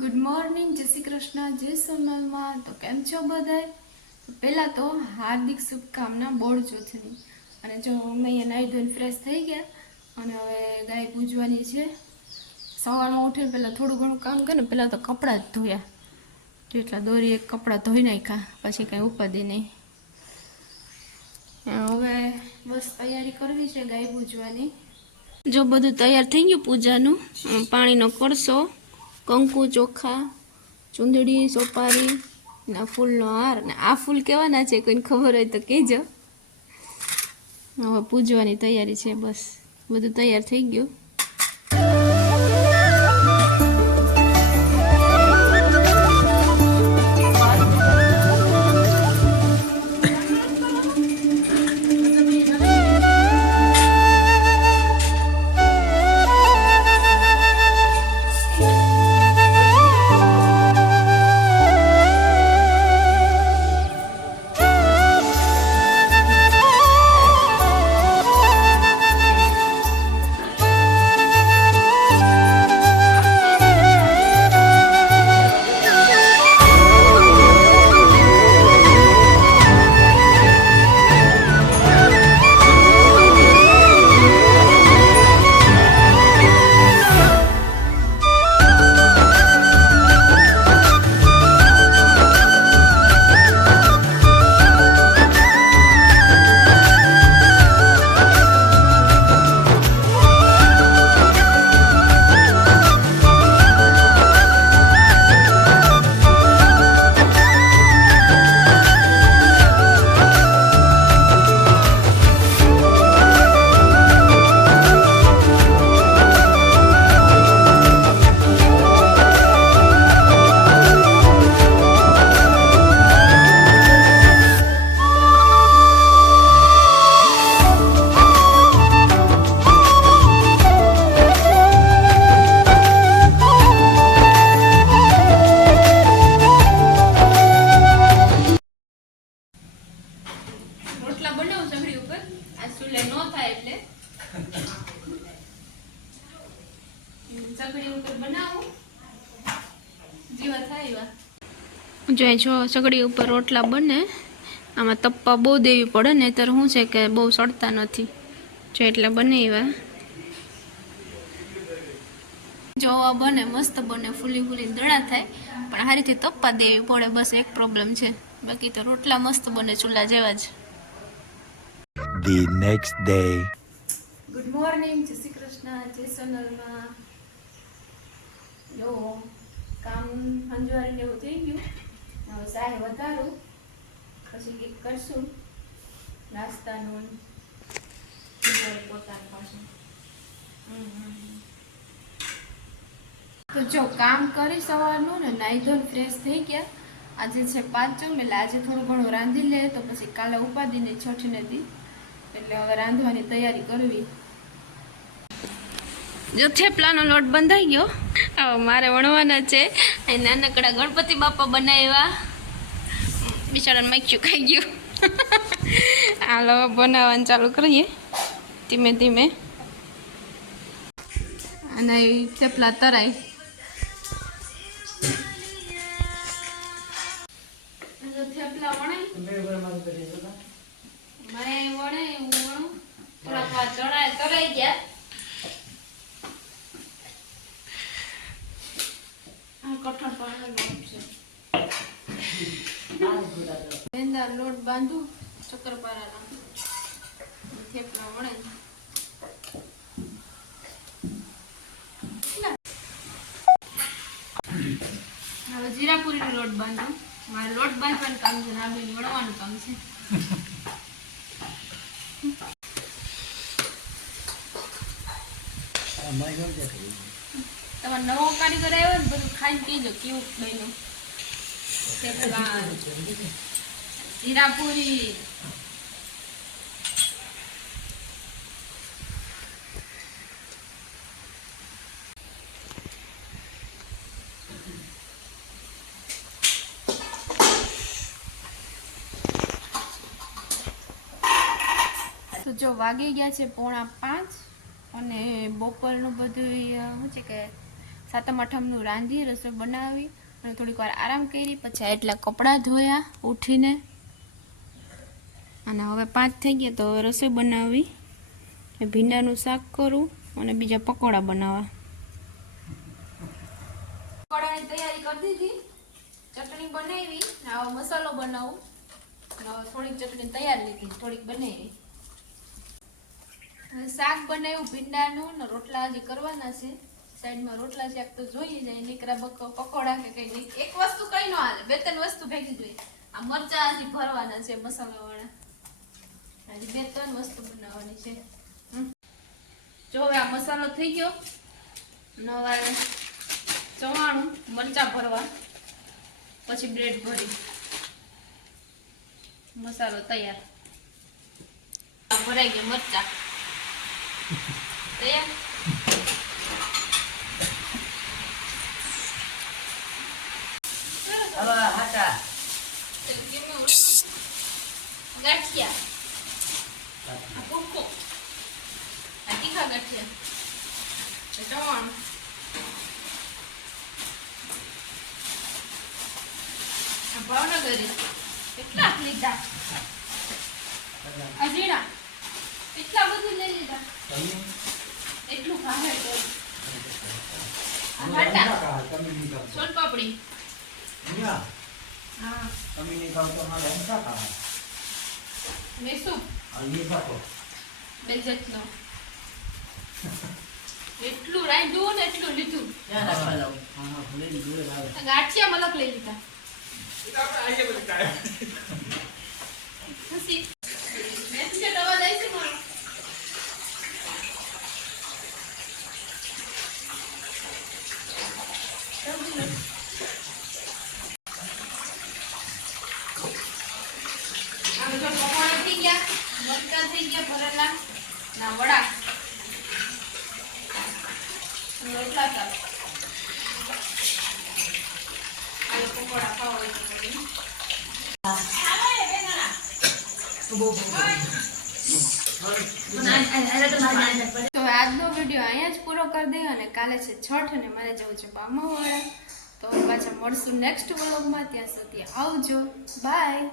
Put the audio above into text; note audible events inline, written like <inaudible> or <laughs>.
Good morning જય શ્રી કૃષ્ણ, જય સોનલમાં તો કેમ છો બધાય? પહેલાં તો હાર્દિક શુભકામના બોર્ડ ચોથની. અને જો અમે અહીંયા નાહી ધોઈને ફ્રેશ થઈ ગયા, અને હવે ગાય પૂજવાની છે. સવારમાં ઉઠીને પહેલાં થોડું ઘણું કામ કરીને પહેલાં તો કપડાં જ ધોયા. જેટલા દોરી એક કપડાં ધોઈ નાખ્યા, પછી કાંઈ ઉપાદી નહીં. હવે બસ તૈયારી કરવી છે ગાય પૂજવાની. જો બધું તૈયાર થઈ ગયું પૂજાનું, પાણીનો કળશો કંકુ, ચોખા, ચૂંદડી, સોપારી ને ફૂલનો હાર ને આ ફૂલ કેવાના છે કોઈને ખબર હોય તો કહેજો. હવે પૂજવાની તૈયારી છે બસ. બધું તૈયાર થઈ ગયું. ઉપર આ સુલે નો થાય એટલે સગડી ઉપર બનાવું. જેવા થાય એવા. જો જો સગડી ઉપર રોટલા બને, આમાં તપ્પા બહુ દેવી પડે ને ત્યારે શું છે કે બહુ સડતા નથી. જો એટલે બને એવા. જો બને, મસ્ત બને, ફૂલી ફૂલી દડા થાય, પણ આ રીતે તપ્પા દેવી પડે, બસ એક પ્રોબ્લેમ છે. બાકી તો રોટલા મસ્ત બને, ચૂલા જેવા જ. The next day. Good morning જય શ્રી કૃષ્ણ જય સોનલમાં જો, કામ સંજવારીને એવું થઈ ગયું. હવે સાય વધારું. પછી કંઈક કરશું. નાસ્તાનું પોતાનું પાછું. તો જો, કામ કરી સવારનું ને નાહી ફ્રેશ થઈ ગયા. આજે છે પાંચમ, એટલે આજે થોડું ઘણું રાંધી લે, તો પછી કાલે ઉપાદીને છઠ નથી એટલે હવે રાંધવાની તૈયારી કરવી. જો થેપલાનો લોટ બંધાઈ ગયો. હવે મારે વણવાના છે. એ નાનકડા ગણપતિ બાપા બનાવ્યા. બિચારાને માખ્યું ખાઈ ગયું. <laughs> હાલો હવે બનાવવાનું ચાલુ કરીએ. ધીમે ધીમે. અને થેપલા તરાય. થેપલા વણાય. મારે વણે, હું વણું. થોડાક ગયા. કઠણ લોટ છે. લોટ બાંધું શક્કરપારાનો થેપલા વણે હવે જીરાપુરીનો લોટ બાંધું. મારે લોટ બાંધવાનું કામ છે રાબીન વણવાનું કામ છે. તમારે નવો કારીગર આવ્યો ને બધું ખાઈને કહેજો કેવું બન્યું? જીરાપુરી તો જો વાગી ગયા છે પોણા પાંચ. અને બપોરનું બધું શું છે કે, સાતમ આઠમનું રાંધી, રસોઈ બનાવી અને થોડીક વાર આરામ કરી, પછી એટલા કપડાં ધોયા, ઉઠીને. અને હવે પાંચ થઈ ગયા, તો હવે રસોઈ બનાવી. ભીંડાનું શાક કરું અને બીજા પકોડા બનાવવા. પકોડાની તૈયારી કરી દીધી. ચટણી બનાવી આવો મસાલો બનાવું. થોડીક ચટણી તૈયાર લીધી, થોડીક બનાવી. શાક બનાવ્યું ભીંડાનું ને રોટલા હજી કરવાના છે. સાઈડમાં રોટલા શાક તો જોઈએ જાય નીકળા બકો, પકોડા કે કઈ નહીં. એક વસ્તુ કઈ ન હાલે, બે ત્રણ વસ્તુ ભેગી જોઈએ. આ મરચા હજી ભરવાના છે મસાલાવાળા. હજી બે ત્રણ વસ્તુ બનાવવાની છે. જો હવે આ મસાલો થઈ ગયો. નવા ચવાણું, મરચા ભરવા. પછી બ્રેડ ભરી. મસાલો તૈયાર. ભરાઈ ગયા મરચા. તૈયાર હવે હાટા ગાંઠિયા ભૂકો આ તીખા ગાંઠિયા આ ભાવનગરી કેટલા લીધા ઝીણા કેટલા બધું લઈ લીધા. એટલું ભાવે તો. આ હાટા સોનપાપડી હા. મેસુ બેજતનો એટલું રાંધ્યું ને એટલું લીધું. ક્યાં રાખવા જાઉં? હા, ભૂલી ગયું, ભૂલી ગાંઠિયા મલક લઈ લીધા ખુશી મેસેજ અવાજ આવી છે મારો સમજી લો. આ બધા પકોડા થઈ ગયા મરચાં થઈ ગયા ભરેલા ના તો આજનો વીડિયો અહીંયા જ પૂરો કરી દઈએ અને કાલે છે છઠ અને મારે જવું છે બામાવાળા તો પાછા મળશું નેક્સ્ટ વ્લોગમાં ત્યાં સુધી આવજો. બાય